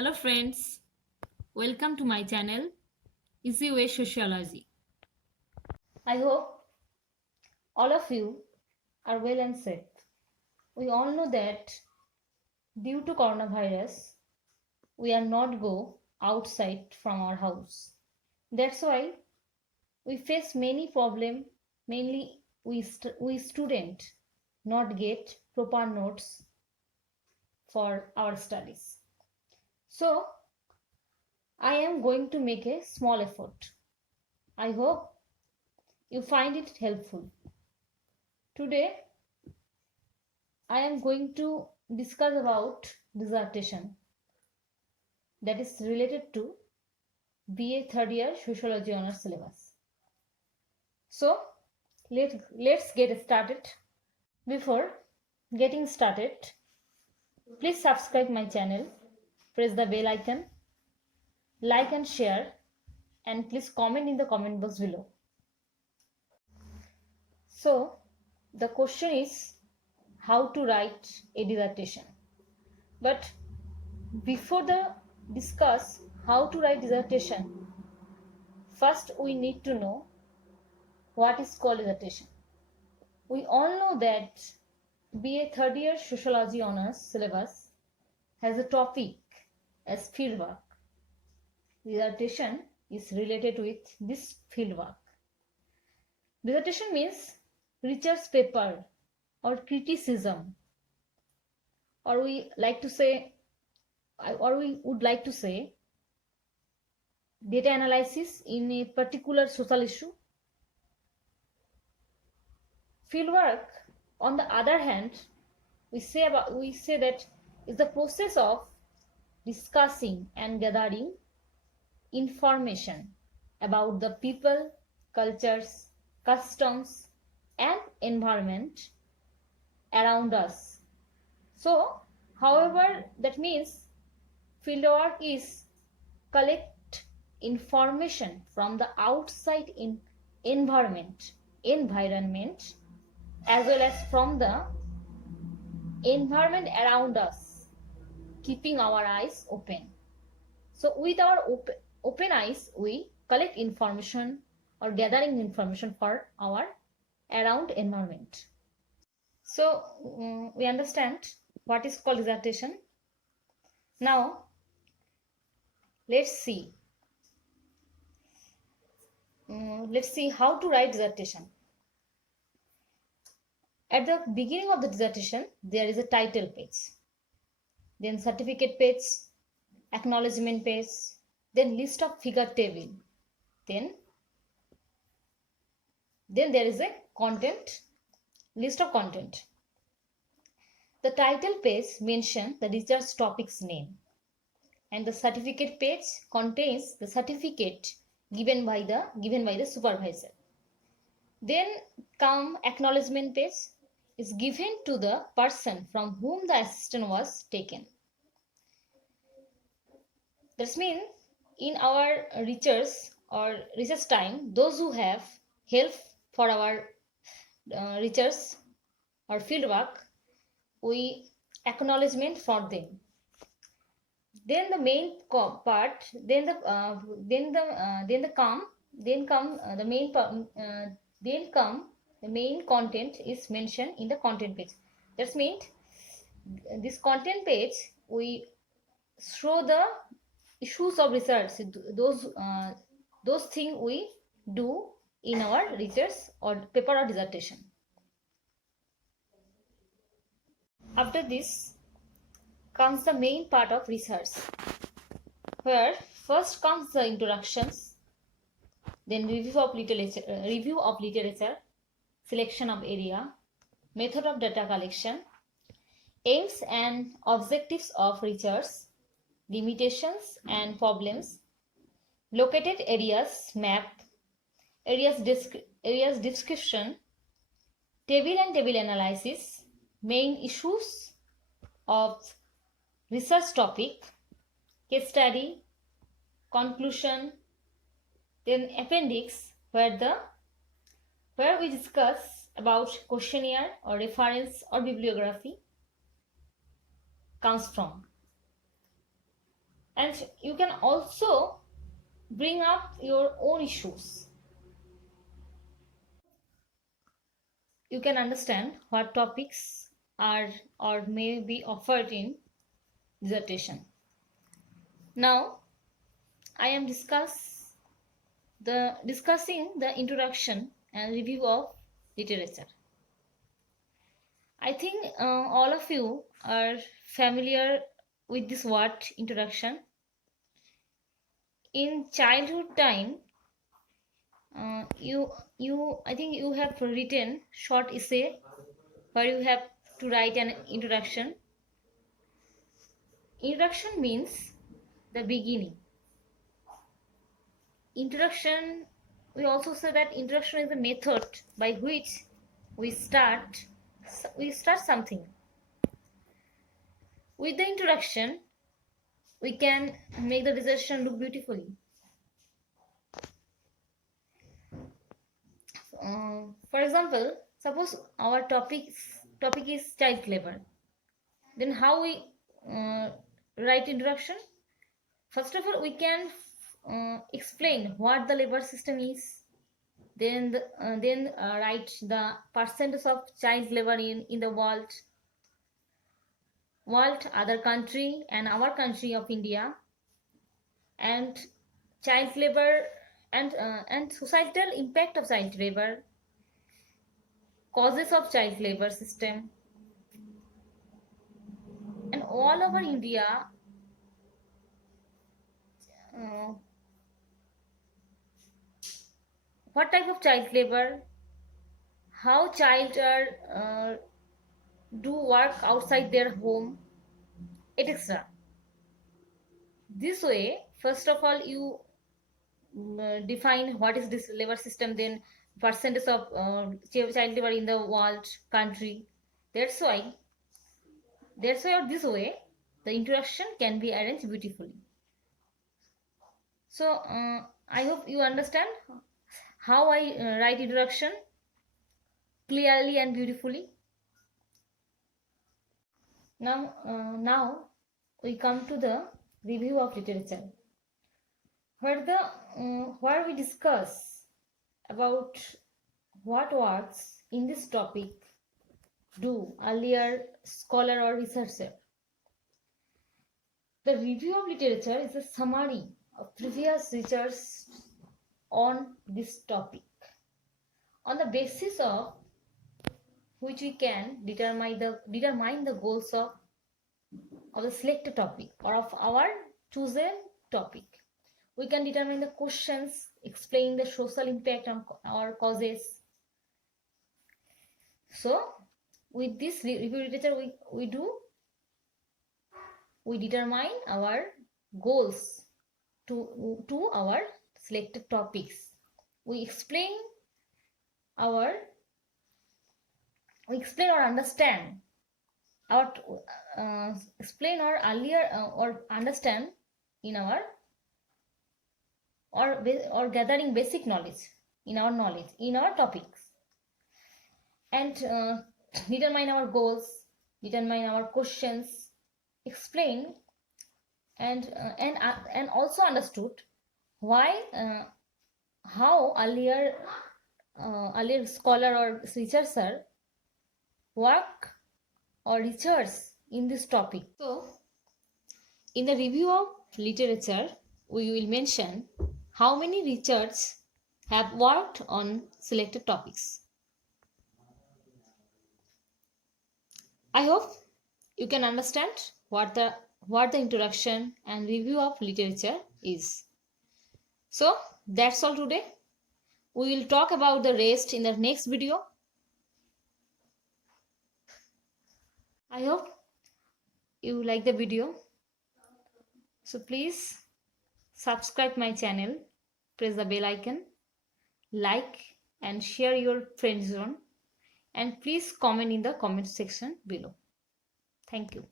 Hello friends, welcome to my channel Easy Way Sociology. I hope all of you are well and safe. We all know that due to coronavirus, we are not go outside from our house. That's why we face many problem. Mainly, we student not get proper notes for our studies. So I am going to make a small effort. I hope you find it helpful. Today I am going to discuss about dissertation that is related to BA third year Sociology Honours syllabus. So let's get started. Before getting started, please subscribe my channel, press the bell icon, like and share, and please comment in the comment box below. So the question is how to write a dissertation. But before the discuss how to write dissertation, first we need to know what is called dissertation. We all know that BA third year Sociology Honours syllabus has a topic as fieldwork. Dissertation is related with this fieldwork. Dissertation means research paper or criticism, or we would like to say data analysis in a particular social issue. Fieldwork, on the other hand, we say that is the process of discussing and gathering information about the people, cultures, customs, and environment around us. So, however, that means fieldwork is collect information from the outside environment as well as from the environment around us, keeping our eyes open. So with our open eyes, we collect information or gathering information for our around environment. So we understand what is called dissertation. Now let's see how to write dissertation. At the beginning of the dissertation, there is a title page, then certificate page, acknowledgement page, then list of figure table, then there is a list of content. The title page mentions the research topic's name, and the certificate page contains the certificate given by the supervisor. Then come acknowledgement page, is given to the person from whom the assistant was taken. That means in our research time, those who have help for our research or fieldwork, we acknowledgement for them. Then the main part, then the main content is mentioned in the content page. That means this content page we show the issues of research, those things we do in our research or paper or dissertation. After this comes the main part of research, where first comes the introductions, then review of literature, selection of area, method of data collection, aims and objectives of research, limitations and problems, located areas map, areas description, table and table analysis, main issues of research topic, case study, conclusion, then appendix, where we discuss about questionnaire or reference or bibliography comes from. And you can also bring up your own issues. You can understand what topics are or may be offered in dissertation. Now I am discussing the introduction and review of literature. I think all of you are familiar with this word introduction. In childhood time, you I think you have written short essay where you have to write an introduction. Introduction means the beginning. Introduction, we also say that introduction is a method by which we start something. With the introduction, we can make the discussion look beautifully. For example, suppose our topic is child labor. Then how we write introduction? First of all, we can explain what the labor system is. Then write the percentage of child labor in the world, other country, and our country of India, and child labor and societal impact of child labor, causes of child labor system, and all over India. What type of child labor, how child are do work outside their home, etc. This way, first of all, you define what is this labor system, then percentage of child labor in the world, country. That's why or this way the introduction can be arranged beautifully. So I hope you understand how I write introduction clearly and beautifully. Now we come to the review of literature, where we discuss about what works in this topic do earlier scholar or researcher. The review of literature is a summary of previous research on this topic, on the basis of which we can determine the goals of the selected topic or of our chosen topic. We can determine the questions, explain the social impact on our causes. So with this review literature, we determine our goals to our selected topics. We explain or understand explain or earlier or understand in our or gathering basic knowledge in our topics, and determine our goals, determine our questions, explain and also understood why how earlier scholar or researcher work or research in this topic. So in the review of literature, we will mention how many research have worked on selected topics. I hope you can understand what the introduction and review of literature is. So that's all today. We will talk about the rest in the next video. I hope you like the video. So please subscribe my channel, press the bell icon, like and share your friend zone, and please comment in the comment section below. Thank you.